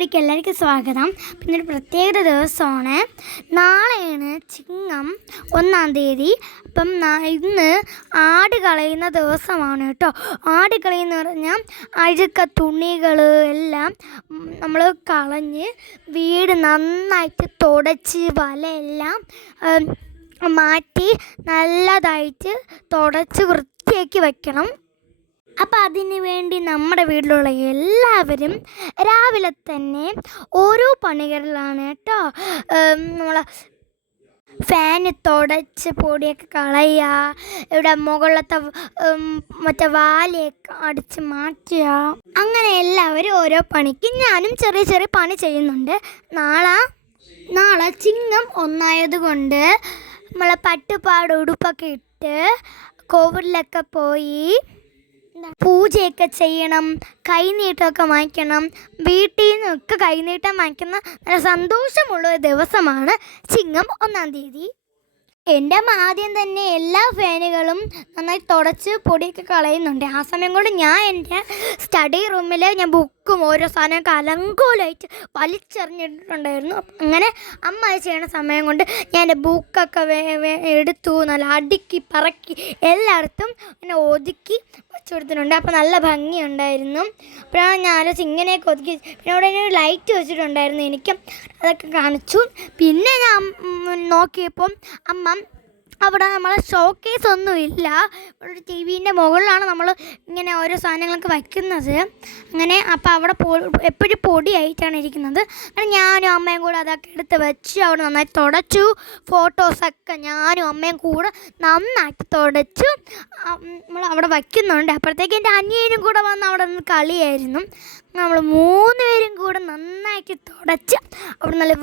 വീഡിയോയിലേക്ക് എല്ലാവർക്കും സ്വാഗതം. പിന്നെ ഒരു പ്രത്യേക ദിവസമാണ്. നാളെയാണ് ചിങ്ങം ഒന്നാം തീയതി. അപ്പം ഇന്ന് ആട് കളയുന്ന ദിവസമാണ് കേട്ടോ. ആട് കളയുന്ന പറഞ്ഞാൽ അഴുക്ക തുണികൾ എല്ലാം നമ്മൾ കളഞ്ഞ് വീട് നന്നായിട്ട് തുടച്ച് വലയെല്ലാം മാറ്റി നല്ലതായിട്ട് തുടച്ച് വൃത്തിയാക്കി വെക്കണം. അപ്പം അതിന് വേണ്ടി നമ്മുടെ വീട്ടിലുള്ള എല്ലാവരും രാവിലെ തന്നെ ഓരോ പണികളിലാണ് കേട്ടോ. നമ്മൾ ഫാന് തുടച്ച് പൊടിയൊക്കെ കളയുക ഇവിടെ മുകളിലത്തെ മറ്റേ വാലയൊക്കെ അടിച്ച് മാറ്റുക. അങ്ങനെ എല്ലാവരും ഓരോ പണിക്ക് ഞാനും ചെറിയ ചെറിയ പണി ചെയ്യുന്നുണ്ട്. നാളെ നാളെ ചിങ്ങം ഒന്നായതുകൊണ്ട് നമ്മളെ പട്ടുപാട് ഉടുപ്പൊക്കെ ഇട്ട് കോവിഡിലൊക്കെ പോയി പൂജയൊക്കെ ചെയ്യണം കൈനീട്ടമൊക്കെ വാങ്ങിക്കണം വീട്ടിൽ നിന്നൊക്കെ കൈനീട്ടം വാങ്ങിക്കുന്ന നല്ല സന്തോഷമുള്ള ഒരു ദിവസമാണ് ചിങ്ങം ഒന്നാം തീയതി. എന്റെ അമ്മ ആദ്യം തന്നെ എല്ലാ ഫാനുകളും നന്നായി തുടച്ച് പൊടിയൊക്കെ കളയുന്നുണ്ട്. ആ സമയം കൊണ്ട് ഞാൻ എന്റെ സ്റ്റഡി റൂമിൽ ഞാൻ ബുക്കും ഓരോ സാധനമൊക്കെ അലങ്കോലമായിട്ട് വലിച്ചെറിഞ്ഞിട്ടുണ്ടായിരുന്നു അങ്ങനെ അമ്മ ചെയ്യണ സമയം കൊണ്ട് ഞാൻ എന്റെ ബുക്കൊക്കെ എടുത്തു നല്ല അടുക്കി പറക്കി എല്ലായിടത്തും ഇങ്ങനെ ഒതുക്കി വെച്ച് കൊടുത്തിട്ടുണ്ട്. അപ്പോൾ നല്ല ഭംഗിയുണ്ടായിരുന്നു. അപ്പോഴാണ് ഞാൻ ആലോചിച്ച് ഇങ്ങനെയൊക്കെ പിന്നെ അവിടെ ഒരു ലൈറ്റ് വെച്ചിട്ടുണ്ടായിരുന്നു. എനിക്ക് അതൊക്കെ കാണിച്ചു. പിന്നെ ഞാൻ നോക്കിയപ്പം അമ്മ അവിടെ നമ്മളെ ഷോക്കേസ് ഒന്നുമില്ല. ഒരു ടി വിന്റെ മുകളിലാണ് നമ്മൾ ഇങ്ങനെ ഓരോ സാധനങ്ങളൊക്കെ വയ്ക്കുന്നത്. അങ്ങനെ അപ്പോൾ അവിടെ പൊ എപ്പോഴും പൊടിയായിട്ടാണ് ഇരിക്കുന്നത്. അങ്ങനെ ഞാനും അമ്മയും കൂടെ അതൊക്കെ എടുത്ത് വെച്ച് അവിടെ നന്നായി തുടച്ചു. ഫോട്ടോസൊക്കെ ഞാനും അമ്മയും കൂടെ നന്നായിട്ട് തുടച്ചു. നമ്മൾ അവിടെ വയ്ക്കുന്നുണ്ട്. അപ്പോഴത്തേക്ക് എന്റെ അനിയനും കൂടെ വന്ന് അവിടെ നിന്ന് കളിയായിരുന്നു. നമ്മൾ മൂന്ന് പേരും കൂടെ നന്നായിട്ട് തുടച്ച് അവിടെ നല്ല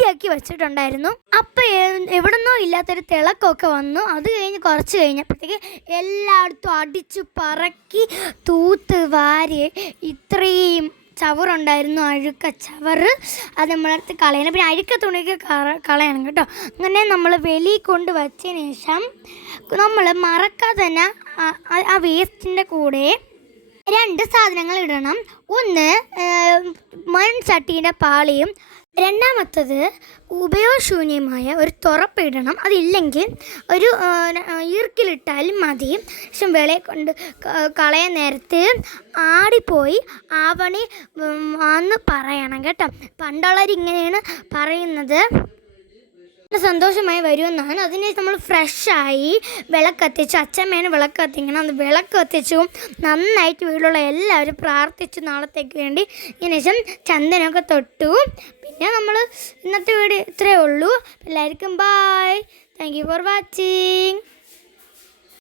വൃത്തിയാക്കി വെച്ചിട്ടുണ്ടായിരുന്നു. അപ്പം എവിടുന്നോ ഇല്ലാത്തൊരു തിളക്കമൊക്കെ വന്നു. അത് കഴിഞ്ഞ് കുറച്ച് കഴിഞ്ഞപ്പോഴത്തേക്ക് എല്ലായിടത്തും അടിച്ചു പറക്കി തൂത്ത് വാരി ഇത്രയും ചവറുണ്ടായിരുന്നു അഴുക്ക ചവറ്. അത് നമ്മളടുത്ത് കളയണം. പിന്നെ അഴുക്ക തുണിക്ക് കള- കളയണം കേട്ടോ. അങ്ങനെ നമ്മൾ വെളിയിൽ കൊണ്ട് വച്ചതിന് ശേഷം നമ്മൾ മറക്കാതെ തന്നെ ആ വേസ്റ്റിന്റെ കൂടെ രണ്ട് സാധനങ്ങൾ ഇടണം. ഒന്ന് മൺചട്ടീന്റെ പാളിയും രണ്ടാമത്തത് ഉപയോഗശൂന്യമായ ഒരു തുറപ്പ് ഇടണം അതില്ലെങ്കിൽ ഒരു ഈർക്കിലിട്ടാലും മതി. പക്ഷെ വിളയെ കൊണ്ട് കളയ നേരത്ത് ആടിപ്പോയി ആവണി വന്ന് പറയണം കേട്ടോ. പണ്ടുള്ളവരിങ്ങനെയാണ് പറയുന്നത്. സന്തോഷമായി വരുമെന്നാണ്. അതിനെ നമ്മൾ ഫ്രഷായി വിളക്ക് കത്തിച്ചു. അച്ഛമ്മേനെ വിളക്ക് അത് വിളക്ക് കത്തിച്ചു. നന്നായിട്ട് വീട്ടിലുള്ള എല്ലാവരും പ്രാർത്ഥിച്ചു നാളത്തേക്ക് വേണ്ടി. ഇതിന് ശേഷം ചന്ദനമൊക്കെ തൊട്ടു. പിന്നെ നമ്മൾ ഇന്നത്തെ വീഡിയോ ഇത്രയേ ഉള്ളൂ. എല്ലാവർക്കും bye thank you for watching